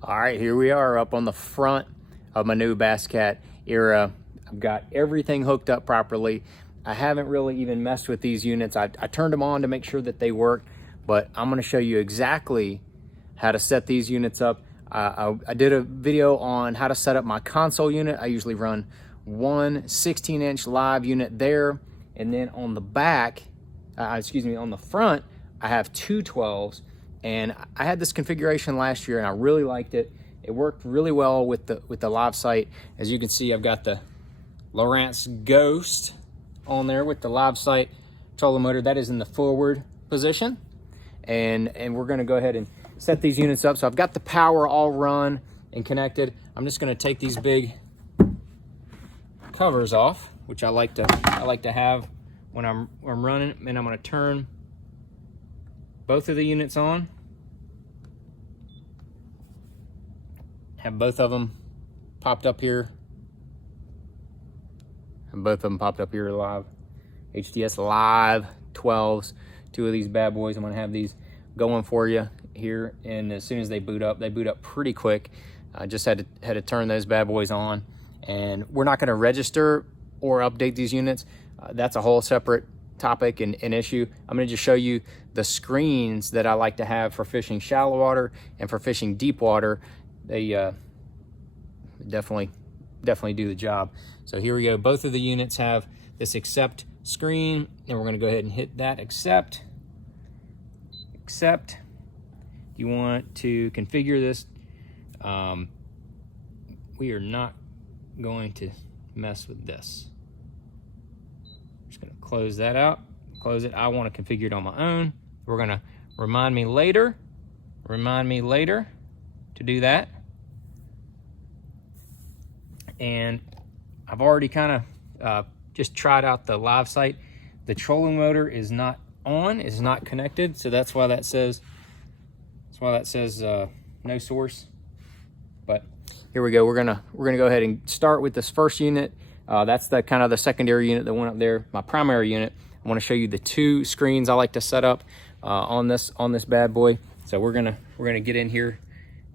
All right, here we are up on the front of my new Basscat era. I've got everything hooked up properly. I haven't really even messed with these units. I turned them on to make sure that they work, but I'm gonna show you exactly how to set these units up. I did a video on how to set up my console unit. I usually run one 16-inch live unit there, and then on the back, on the front, I have two 12s. And I had this configuration last year and I really liked it. It worked really well with the live sight. As you can see, I've got the Lowrance Ghost on there with the live sight trolling motor. That is in the forward position. And we're gonna go ahead and set these units up. So I've got the power all run and connected. I'm just gonna take these big covers off, which I like to have when I'm running, and I'm gonna turn both of the units on. Have both of them popped up here. And both of them popped up here live. HDS live 12s. Two of these bad boys. I'm gonna have these going for you here. And as soon as they boot up pretty quick. I just had to turn those bad boys on. And we're not gonna register or update these units. That's a whole separate topic and issue. I'm going to just show you the screens that I like to have for fishing shallow water and for fishing deep water. They definitely do the job. So here we go. Both of the units have this accept screen, and we're going to go ahead and hit that accept. You want to configure this. We are not going to mess with this. Just gonna close that out, close it. I want to configure it on my own. We're gonna remind me later to do that. And I've already kind of just tried out the live sight. The trolling motor is not on, is not connected, so that's why that says no source. But here we go. We're gonna go ahead and start with this first unit. That's the kind of the secondary unit that went up there. My primary unit. I want to show you the two screens I like to set up on this bad boy. So we're gonna get in here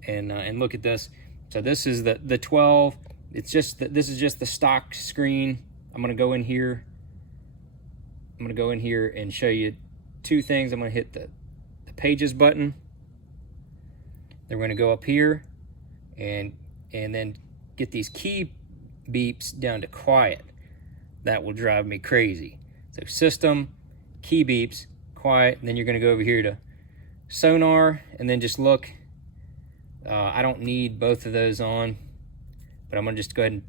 and look at this. So this is the 12. It's just this is just the stock screen. I'm gonna go in here. And show you two things. I'm gonna hit the pages button. Then we're gonna go up here and then get these key beeps down to quiet. That will drive me crazy. So system, key beeps, quiet, and then you're gonna go over here to Sonar and then just look. I don't need both of those on, but I'm gonna just go ahead and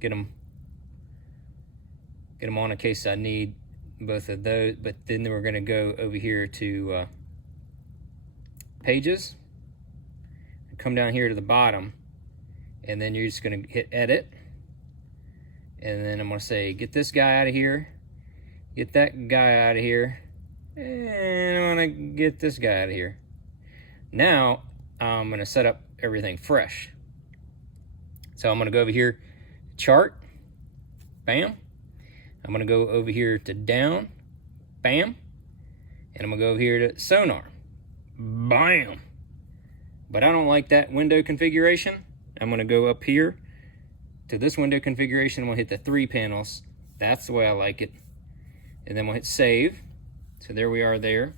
get them on in case I need both of those. But then we're gonna go over here to pages, and come down here to the bottom, and then you're just gonna hit edit. And then I'm gonna say, get this guy out of here, get that guy out of here, and I'm gonna get this guy out of here. Now, I'm gonna set up everything fresh. So I'm gonna go over here, chart, bam. I'm gonna go over here to down, bam. And I'm gonna go over here to Sonar, bam. But I don't like that window configuration. I'm gonna go up here to this window configuration. I'm gonna hit the 3 panels. That's the way I like it. And then we'll hit save. So there we are there.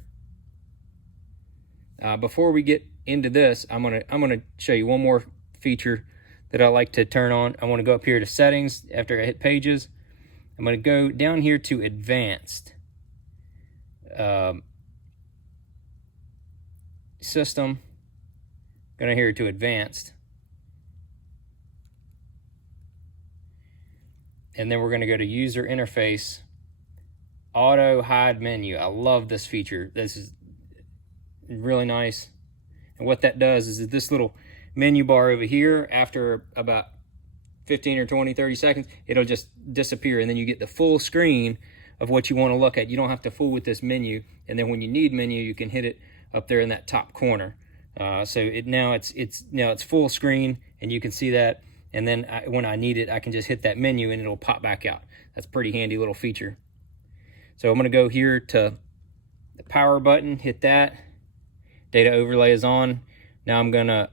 Before we get into this, I'm gonna show you one more feature that I like to turn on. I want to go up here to settings after I hit pages. I'm gonna go down here to advanced. System. Gonna here to advanced. And then we're going to go to user interface, auto hide menu. I love this feature. This is really nice. And what that does is that this little menu bar over here, after about 15 or 20, 30 seconds, it'll just disappear. And then you get the full screen of what you want to look at. You don't have to fool with this menu. And then when you need menu, you can hit it up there in that top corner. So now it's full screen, and you can see that. And then when I need it, I can just hit that menu and it'll pop back out. That's a pretty handy little feature. So I'm gonna go here to the power button, hit that. Data overlay is on. Now I'm gonna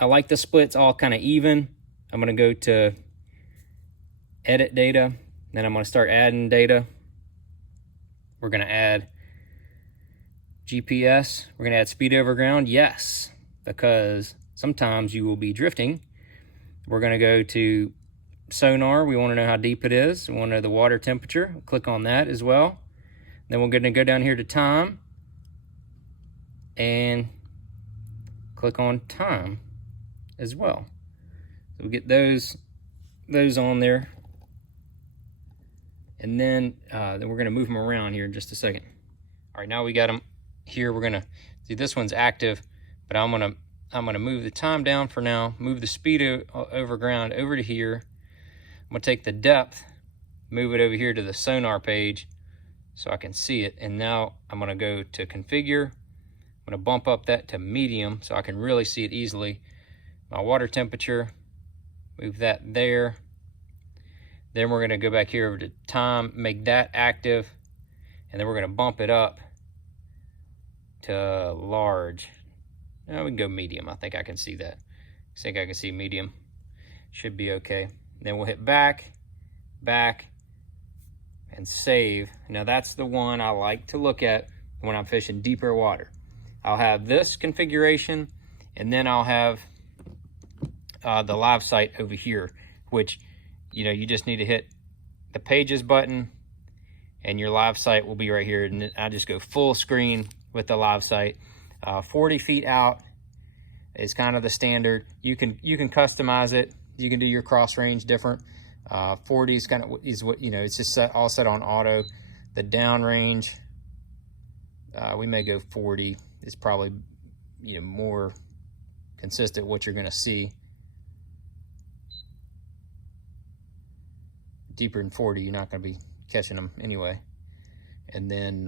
I like the splits all kind of even. I'm going to go to edit data. Then I'm going to start adding data. We're going to add GPS. We're going to add speed over ground. Yes, because sometimes you will be drifting. We're going to go to Sonar. We want to know how deep it is. We want to know the water temperature. Click on that as well. Then we're going to go down here to time and click on time as well. So we get those on there. And then we're going to move them around here in just a second. All right, now we got them here. We're going to see this one's active, but I'm going to move the time down for now, move the speed over ground over to here. I'm going to take the depth, move it over here to the Sonar page so I can see it. And now I'm going to go to configure. I'm going to bump up that to medium so I can really see it easily. My water temperature, move that there. Then we're going to go back here over to time, make that active, and then we're going to bump it up to large. Now we can go medium. I think I can see that. I think I can see medium. Should be okay. Then we'll hit back, and save. Now that's the one I like to look at when I'm fishing deeper water. I'll have this configuration, and then I'll have the live site over here, which, you know, you just need to hit the pages button and your live site will be right here. And I just go full screen with the live site. 40 feet out is kind of the standard. You can customize it. You can do your cross range different. 40 is kind of is what, you know, it's just all set on auto. The down range, we may go 40. It's probably, you know, more consistent what you're going to see. Deeper than 40, you're not going to be catching them anyway. And then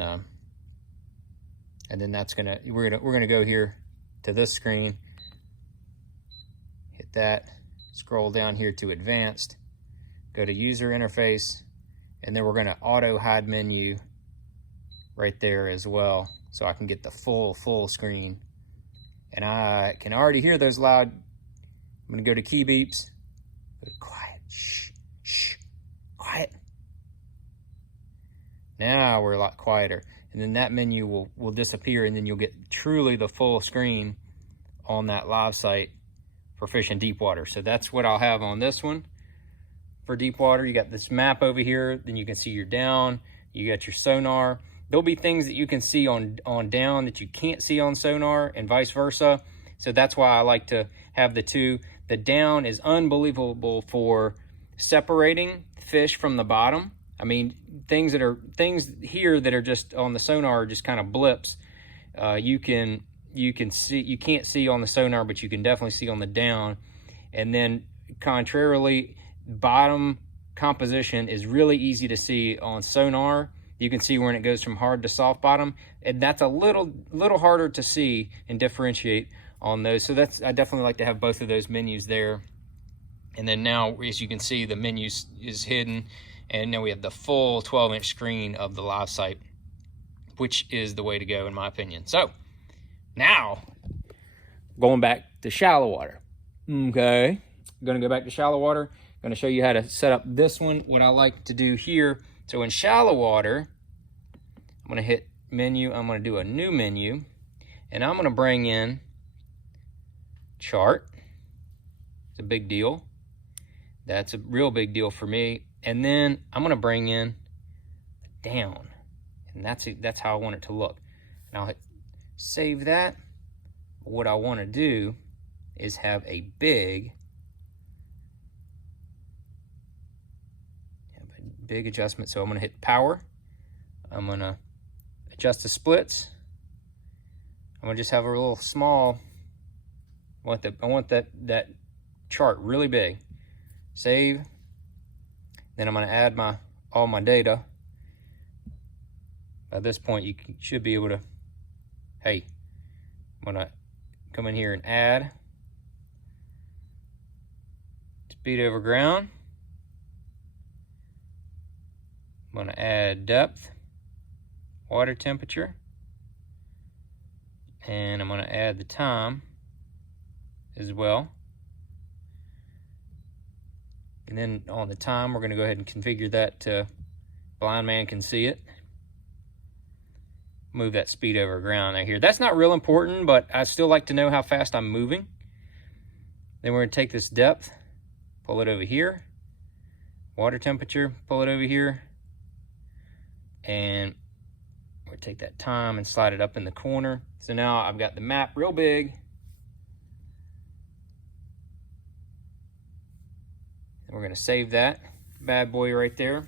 that's gonna we're gonna go here to this screen, hit that, scroll down here to advanced, go to user interface, and then we're gonna auto hide menu right there as well, so I can get the full screen. And I can already hear those loud. I'm gonna go to key beeps, go to quiet, shh, quiet. Now we're a lot quieter. And then that menu will disappear, and then you'll get truly the full screen on that live site for fishing deep water. So that's what I'll have on this one. For deep water, you got this map over here, then you can see your down, you got your Sonar. There'll be things that you can see on down that you can't see on Sonar, and vice versa. So that's why I like to have the two. The down is unbelievable for separating fish from the bottom. I mean, things here that are just on the Sonar are just kind of blips. You can see, you can't see on the Sonar, but you can definitely see on the down. And then contrarily, bottom composition is really easy to see on Sonar. You can see when it goes from hard to soft bottom, and that's a little harder to see and differentiate on those. So I definitely like to have both of those menus there. And then now, as you can see, the menu is hidden. And now we have the full 12-inch screen of the live site, which is the way to go in my opinion. So now going back to shallow water. Okay, I'm gonna go back to shallow water. I'm gonna show you how to set up this one. What I like to do here. So in shallow water, I'm gonna hit menu. I'm gonna do a new menu, and I'm gonna bring in chart. It's a big deal. That's a real big deal for me. And then I'm gonna bring in down, and that's how I want it to look. And I'll hit save that. What I want to do is have a big adjustment. So I'm gonna hit power. I'm gonna adjust the splits. I'm gonna just have a little small. I want that chart really big. Save. Then I'm going to add all my data. By this point, you should be able to, hey, I'm going to come in here and add speed over ground. I'm going to add depth, water temperature, and I'm going to add the time as well. And then on the time, we're going to go ahead and configure that to blind man can see it. Move that speed over ground right here. That's not real important, but I still like to know how fast I'm moving. Then we're going to take this depth, pull it over here. Water temperature, pull it over here. And we'll take that time and slide it up in the corner. So now I've got the map real big. We're going to save that bad boy right there.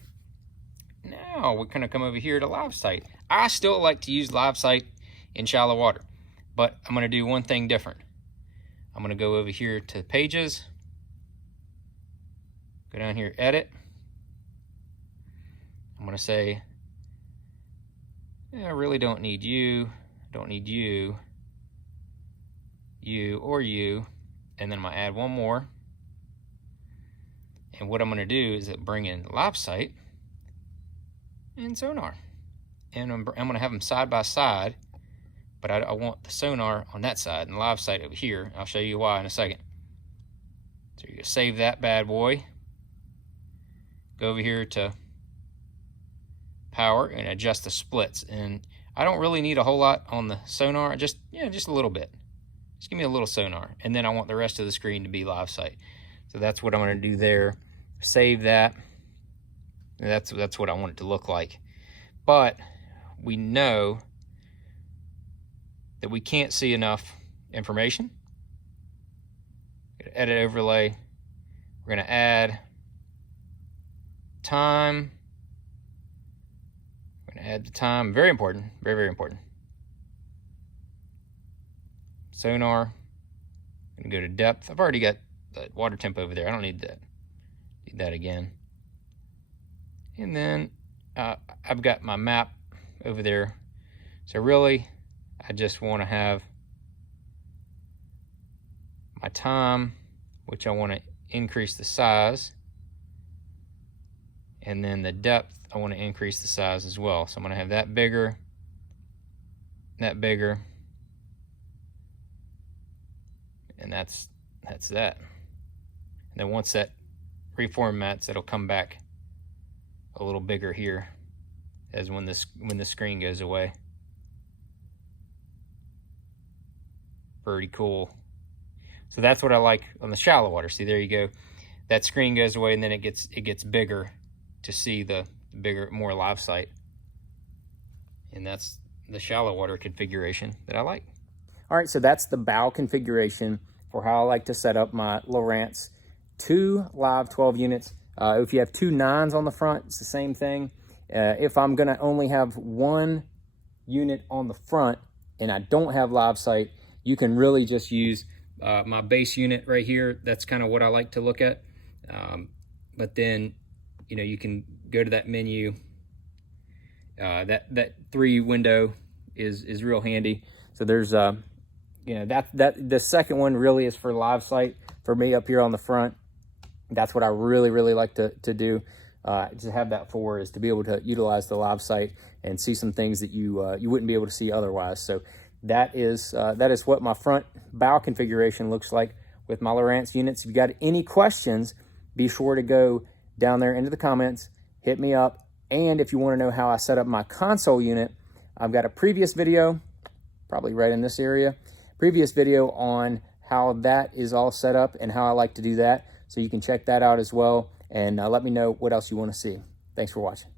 Now we're going to come over here to live sight. I still like to use live sight in shallow water, but I'm going to do one thing different. I'm going to go over here to pages, go down here, edit. I'm going to say, I really don't need you, don't need you, you, or you, and then I'm going to add one more. And what I'm going to do is bring in live sight and sonar. And I'm going to have them side by side, but I want the sonar on that side and live sight over here. I'll show you why in a second. So you're going to save that bad boy. Go over here to power and adjust the splits. And I don't really need a whole lot on the sonar, just a little bit. Just give me a little sonar. And then I want the rest of the screen to be live sight. So that's what I'm going to do there. Save that. That's what I want it to look like. But we know that we can't see enough information. Edit overlay. We're going to add time. We're going to add the time. Very important. Very, very important. Sonar. I'm going to go to depth. I've already got the water temp over there. I don't need that. Need that again. And then I've got my map over there. So really, I just want to have my time, which I want to increase the size. And then the depth, I want to increase the size as well. So I'm going to have that bigger, that bigger. And that's that. And then once that reformats, it'll come back a little bigger here as when the screen goes away. Pretty cool. So that's what I like on the shallow water. See, there you go. That screen goes away and then it gets bigger to see the bigger, more live sight. And that's the shallow water configuration that I like. All right, so that's the bow configuration for how I like to set up my Lowrance 2 live 12 units. If you have 2 9s on the front, it's the same thing. If I'm gonna only have 1 unit on the front and I don't have live sight, you can really just use my base unit right here. That's kind of what I like to look at. But then, you can go to that menu. That 3 window is real handy. So there's the second one really is for live sight for me up here on the front. That's what I really like to do. To have that for is to be able to utilize the live sight and see some things that you wouldn't be able to see otherwise. So that is what my front bow configuration looks like with my Lowrance units. If you got any questions, be sure to go down there into the comments, hit me up. And if you want to know how I set up my console unit, I've got a previous video, probably right in this area, previous video on how that is all set up and how I like to do that. So you can check that out as well, and let me know what else you want to see. Thanks for watching.